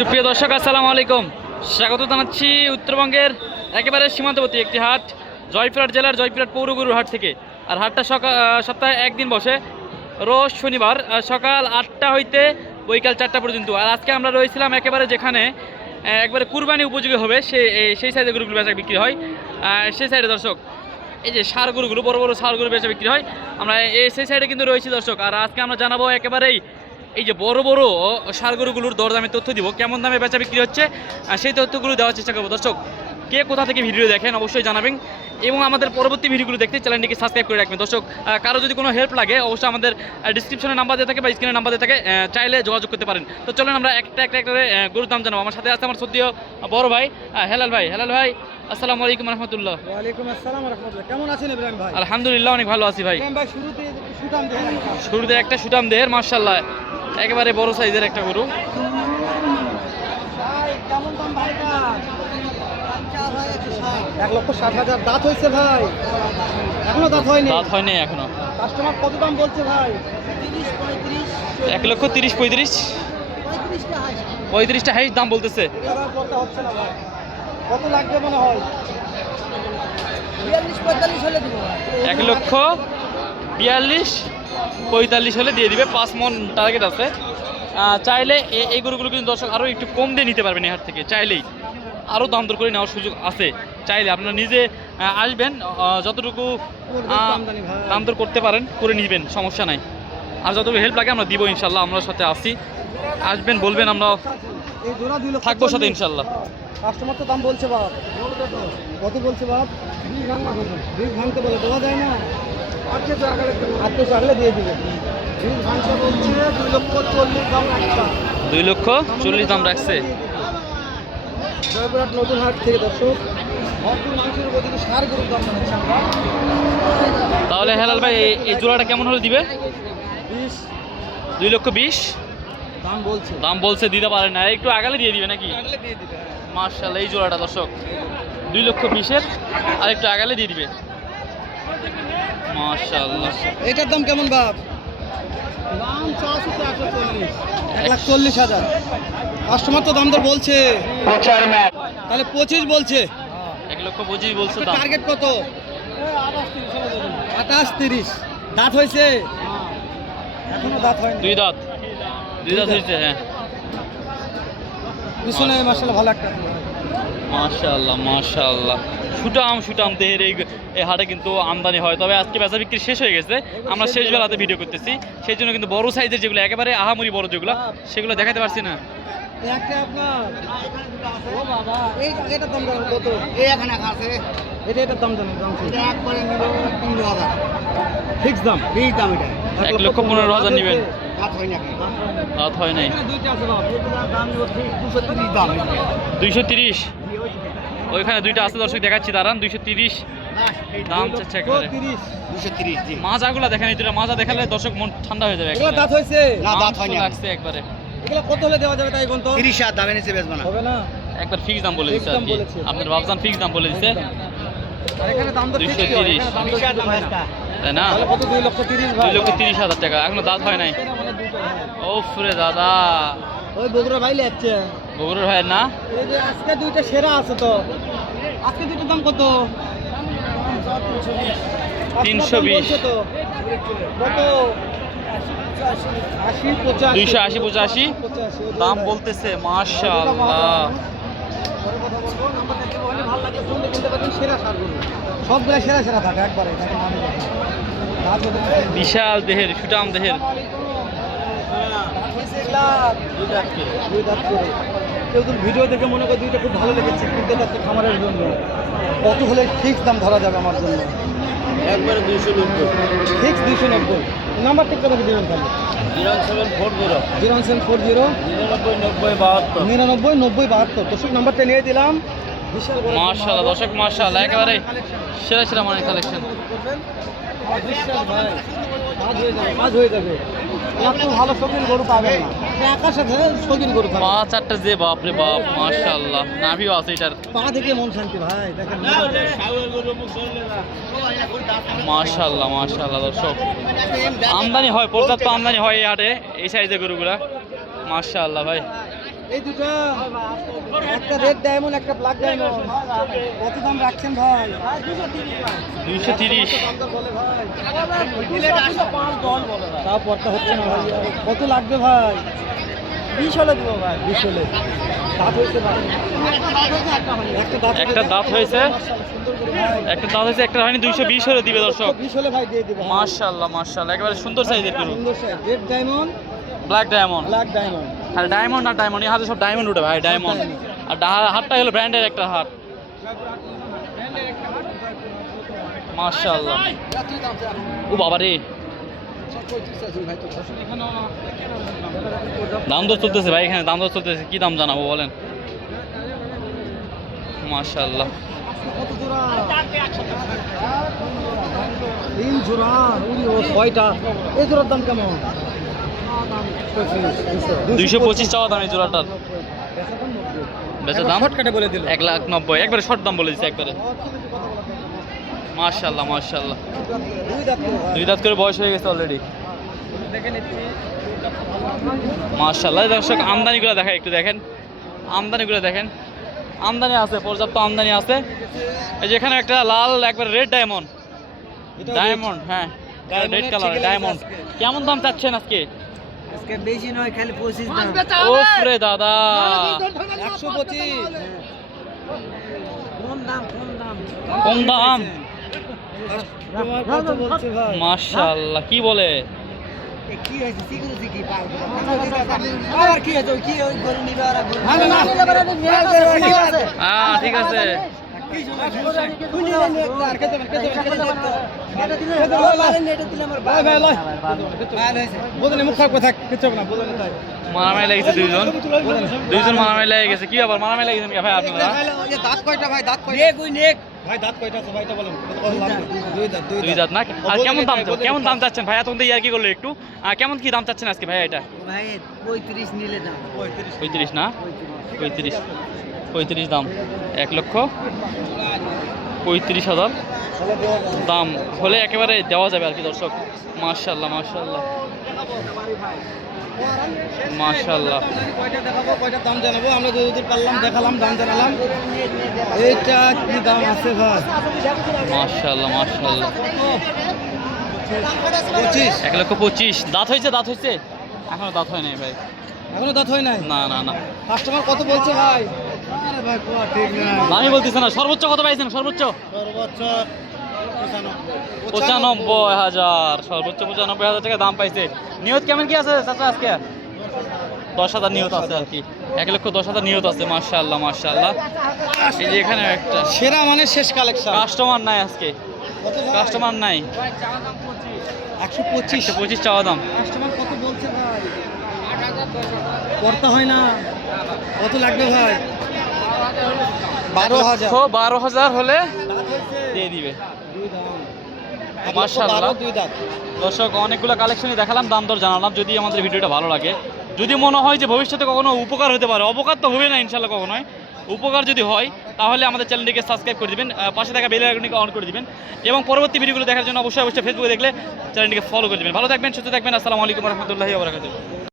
সুপ্রিয় দর্শক আসসালামু আলাইকুম, স্বাগত জানাচ্ছি উত্তরবঙ্গের একেবারে সীমান্তবর্তী একটি হাট, জয়পুরহাট জেলার জয়পুরহাট পৌর গরুর হাট থেকে। আর হাটটা সপ্তাহে একদিন বসে, রোজ শনিবার সকাল 8টা হইতে বৈকাল 4টা পর্যন্ত। আর আজকে আমরা রয়েছিলাম একেবারে যেখানে একবারে কুরবানি উপযোগী হবে সেই সাইডে গরুগুলো বেচা বিক্রি হয়। সেই সাইডে দর্শক এই যে ষাঁড় গরুগুলো, বড় বড় ষাঁড় গরু বেচা বিক্রি হয়, আমরা সেই সাইডে কিন্তু রয়েছি দর্শক। আর আজকে আমরা জানাবো একেবারেই এই যে বড় বড় ষাঁড় গরুগুলোর দরদামের তথ্য দিব, কেমন দামে বেচা বিক্রি হচ্ছে সেই তথ্যগুলো দেওয়ার চেষ্টা করবো। দর্শক কে কোথা থেকে ভিডিও দেখেন অবশ্যই জানাবেন, এবং আমাদের পরবর্তী ভিডিওগুলো দেখতে চ্যানেলটিকে সাবস্ক্রাইব করে রাখবেন। দর্শক কারো যদি কোনো হেল্প লাগে অবশ্যই আমাদের ডিসক্রিপশনে নাম্বার দেওয়া থাকে বা স্ক্রিনে নাম্বার দেওয়া থাকে, চাইলে যোগাযোগ করতে পারেন। তো চলেন আমরা একটা করে গরুর দাম জানাবো। আমার সাথে আছে আমার সদ্য বড় ভাই হেলাল ভাই আসসালামু আলাইকুম রহমতুল্লাহ। ওয়ালাইকুম আসসালাম রাহমাতুল্লাহ। কেমন আছেন ইব্রাহিম ভাই? আলহামদুলিল্লাহ অনেক ভালো আছি ভাই। ভাই শুরুতে একটা সুটাম দেহের মাশাআল্লাহ একেবারে বড় সাইজের একটা গরু। কেমন দাম ভাই? 1,60,000 দাঁত হয়েছে ভাই? এখনো দাঁত হয়নি? দাঁত হয়নি এখনো। কাস্টমার কত দাম বলছে ভাই? 1,35,000 35টা হাইস্ট দাম বলতেছে। হচ্ছে না ভাই, কত লাগবে মনে হয়? 42-45 হলে দিব। 1,42,45 হলে দিয়ে দিবে। 5 মন টার্গেট আছে। চাইলে এই গরুগুলো কিন্তু দর্শক আরও একটু কম দিয়ে নিতে পারবেন এই হাট থেকে, চাইলেই আরও দাম দর করে নেওয়ার সুযোগ আছে। চাইলে আপনারা নিজে আসবেন, যতটুকু দাম দর করতে পারেন করে নিবেন, সমস্যা নাই। আর যতটুকু হেল্প লাগে আমরা দিব ইনশাল্লাহ, আমরা সাথে আসি, আসবেন বলবেন, আমরা থাকবো সাথে ইনশাল্লাহ। কাস্টমার তো দাম বলছে বাপ, কত বলছে বাপ? বিগ ভাঙতে বলে দেওয়া যায় না, আজকে চাকলে দিয়ে দিবে। বিগ ভাঙতে বলছে 2,40,000 দাম রাখছে। 2,40,000 দাম রাখছে জয়পুরহাট নতুন হাট থেকে। দর্শক ভরপুর মাংসের উপর থেকে ষাঁড় গরুর দাম জানাচ্ছি আমরা। তাহলে হেলাল ভাই এই জোড়াটা কেমন হলে দিবে? 2,20,000 দাম বলছে, দিতে পারে না, একটু আগালে দিয়ে দিবে নাকি? মাশাআল্লাহ এই জোড়াটা দর্শক 2,20,000 আর একটু আগালে দিয়ে দিবে। মাশাআল্লাহ এটার দাম কেমন বাপ? দাম 1,40,000। কাস্টমার তো দাম দর বলছে, তাহলে 25 বলছে। 1,25,000 বলছে দাম। টার্গেট কত? 28-30। দাঁত হয়েছে? এখনো দাঁত হয়নি। দুই দাঁত হয়েছে। হ্যাঁ পিছনে মাশাআল্লাহ ভালো একটা। মাশাআল্লাহ সুটাম দেহের এই হাটে কিন্তু আমদানি হয়, তবে আজকে বেচা বিক্রি শেষ হয়ে গেছে। আমরা শেষ বেলাতে ভিডিও করতেছি, সেই জন্য কিন্তু বড় সাইজের যেগুলো একেবারে আহামরি বড় যেগুলো, সেগুলো দেখাতে পারছি না। একটা আপনার ও বাবা, এটার দাম কত? এখানে আছে এটার দাম জানেন? দাম এটা একবারে নিব 3,000 ফিক্স দাম। এটা 1,15,000 নেবেন? দাঁত হয় নাই। দুইটা আছে বাবা, এগুলোর দাম নিব 230 দাম। 230? ওইখানে দুইটা আছে দর্শক, দেখাচ্ছি দাঁড়ান। 230 দাম চাচ্ছে একেবারে। 230 জি। মাজাগুলো দেখেন, এই দুটো মাজা দেখালে দর্শক মন ঠান্ডা হয়ে যাবে। এগুলো দাঁত হইছে? না, দাঁত হয়নি, লাগছে একবারে। এগুলো কত হলে দেওয়া যাবে তাই কোন তো? 30,000 দামে নিচে বেচবো না, হবে না। একবার ফিক্স দাম বলে দিচ্ছে আর কি, আপনার বাবজান ফিক্স দাম বলে দিচ্ছে। আর এখানে দাম দর 230 তাই না? তাহলে কত? 2,30,000 ভাই। 2,30,000 টাকা, এখনো দাঁত হয় নাই। ওফ রে দাদা, ওই বগুড়া ভাই লেচ্ছে বগুড়ার ভাইয়ের না? এই যে আজকে দুইটা সেরা আছে তো, আজকে দুইটার দাম কত? 320 তো কত? 280-85 দাম বলতেছে। মাশাআল্লাহ সবগুলা সেরা থাকে একবারে। বিশাল দেহের সুটাম দেহের। কেউ তো ভিডিও দেখে মনে করে দুইটা খুব ভালো লেগেছে, কিনতে যাচ্ছে খামারের জন্য। কত হলে ফিক্স দাম ধরা যাবে আমার জন্য? একবারে 290 ফিক্স 290। নাম্বার ঠিক করে দেবেন তাহলে? 074 99 দর্শক নাম্বারটা নিয়ে দিলাম। মাশাআল্লাহ দর্শক, মাশাআল্লাহ একেবারে সেরা মানে কালেকশন। কাজ হয়ে যাবে, এত ভালো শৌখিন গরু পাবেন না, একার সাথে শৌখিন গরু পাবেন। 5-4টা যে বাপরে বাপ, মাশাআল্লাহ নাভিও আছে এটার। পা থেকে মন শান্তি ভাই, দেখেন মাশাআল্লাহ দর্শক, আমদানি হয়, পর্যাপ্ত আমদানি হয় এই হাটে এই সাইজের গরুগুলা। মাশাআল্লাহ ভাই এই দুটো একটা রেড ডায়মন্ড একটা ব্ল্যাক ডায়মন্ড কত দাম রাখছেন ভাই? 230। তাও পড়তা হচ্ছে না ভাই, কত লাগবে ভাই? 20 হলে দেবো ভাই। 20 হলে দাঁত হয়েছে ভাই, একটা দাঁত হয়েছে, একটা দাঁত হয়েছে, একটা হয়নি। 220 হলে দিবে দর্শক। 20 হলে ভাই দিয়ে দেবো। মাশাআল্লাহ মাশাআল্লাহ, একেবারে সুন্দর সাইজের গরু। সুন্দর size, red diamond black diamond, black diamond. আর ডায়মন্ড আর ডায়মন্ড, এই হাতে সব ডায়মন্ড উঠে ভাই, ডায়মন্ড। আর হাতটা হলো ব্র্যান্ডের একটা হাত। মাশাআল্লাহ। ও বাবা রে, দাম দর চলতেছে ভাই এখানে, দাম দর চলতেছে। কি দাম জানাবো বলেন? মাশাআল্লাহ। কত জোড়া? 3 জোড়া। উরি ও 6টা। এই জোড়ার দাম কেমন? 225 চাওয়া দাম এই জোড়াটার। বেচা দাম শর্টকাটে বলে দিল 1,90,000, একবারে শর্ট দাম বলে দিচ্ছে একবারে। মাশাআল্লাহ মাশাআল্লাহ, 2 দাঁত করে ভাই। 2 দাঁত করে বয়স হয়ে গেছে অলরেডি। মাশাআল্লাহ। দর্শক আমদানিগুলো দেখেন, একটু দেখেন আমদানিগুলো দেখেন। আমদানি আছে, পর্যাপ্ত আমদানি আছে। এই যে এখানে একটা লাল একবারে রেড ডায়মন্ড, এটা ডায়মন্ড, হ্যাঁ রেড কালার ডায়মন্ড। কেমন দাম চাচ্ছেন আজকে? আজকে বেশি নয়, খালি 25 দাম। ওফ রে দাদা, 125। কোন দাম? কম দাম। তোমার কত বলছে ভাই? মাশাআল্লাহ, কি বলে? কি হয়েছে? সিকিউরিটি কি পারবে? আবার কি হয়েছে? কি ওই গরু নিবে আর গরু ঠিক আছে। হ্যাঁ ঠিক আছে। মারামারি লেগেছে দুইজন, দুইজন মারামারি লেগে গেছে। কি ব্যাপার, মারামারি লেগেছেন কে ভাই আপনারা? দাঁত কয়টা ভাই? দাঁত কয়টা? ভাই দাঁত কয়টা আছে ভাই? এটা বলেন। দুই দাঁত। দুই দাঁত না? আর কেমন দাম, কেমন দাম চাচ্ছেন ভাই? এতক্ষণ ইয়ার কি করলো একটু, কেমন কি দাম চাচ্ছেন আজকে ভাই এটা? ভাই 35 নিলে দাম। 35 না? 35 দাম। 1,35,000 দাম হলে একেবারে দেওয়া যাবে আর কি দর্শক। মাশাআল্লাহ মাশাআল্লাহ মাশাআল্লাহ। কয়টা দেখাবো, কয়টা দাম জানাবো? আমরা যতদূর পারলাম দেখালাম, দাম জানালাম। এইটা কি দাম আছে ভাই? মাশাআল্লাহ মাশাআল্লাহ। 25। 1,25,000 দাঁত হয়েছে, দাঁত হয়েছে? এখনো দাঁত হয় নাই ভাই। এখনো দাঁত হয় নাই? না না না, কাস্টমার কত বলছে ভাই? আরে ভাই কোয়া ঠিক না। আমি বলতেছি না। সর্বোচ্চ কত পাইছেন? সর্বোচ্চ সর্বোচ্চ 95,000, সর্বোচ্চ 95,000 টাকা দাম পাইছে। নিয়ত কেমন কি আছে চাচা আজকে? 10,000 নিয়ত আছে আর কি। 1,10,000 নিয়ত আছে। মাশাআল্লাহ মাশাআল্লাহ। এই যে এখানে একটা সেরা মানে শেষ কালেকশন। কাস্টমার নাই আজকে, কত ভাই? কাস্টমার নাই। 125। 125 চাওয়া দাম। কাস্টমার কত বলছে ভাই? করতে হয় না। কত লাগবে ভাই? 12,000। 12,000 হলে দাঁত হয়েছে? দিয়ে দিবে। দুই দাম। মাশাআল্লাহ। 2 দাঁত। দর্শক অনেকগুলো কালেকশনই দেখালাম, দাম দর জানালাম। যদি আমাদের ভিডিওটা ভালো লাগে, যদি মনে হয় যে ভবিষ্যতে কখনো উপকার হতে পারে, অপকার তো হবে না ইনশাল্লাহ কখনোই, উপকার যদি হয় তাহলে আমাদের চ্যানেলটিকে সাবস্ক্রাইব করে দিবেন, পাশে থাকা বেল আইকনটিকে অন করে দিবেন এবং পরবর্তী ভিডিওগুলো দেখার জন্য অবশ্যই ফেসবুকে দেখলে চ্যানেলটিকে ফলো করে দিবেন। ভালো থাকবেন, সুস্থ থাকবেন। আসসালামু আলাইকুম রহমতুল্লাহি ওয়া বারাকাতুহু।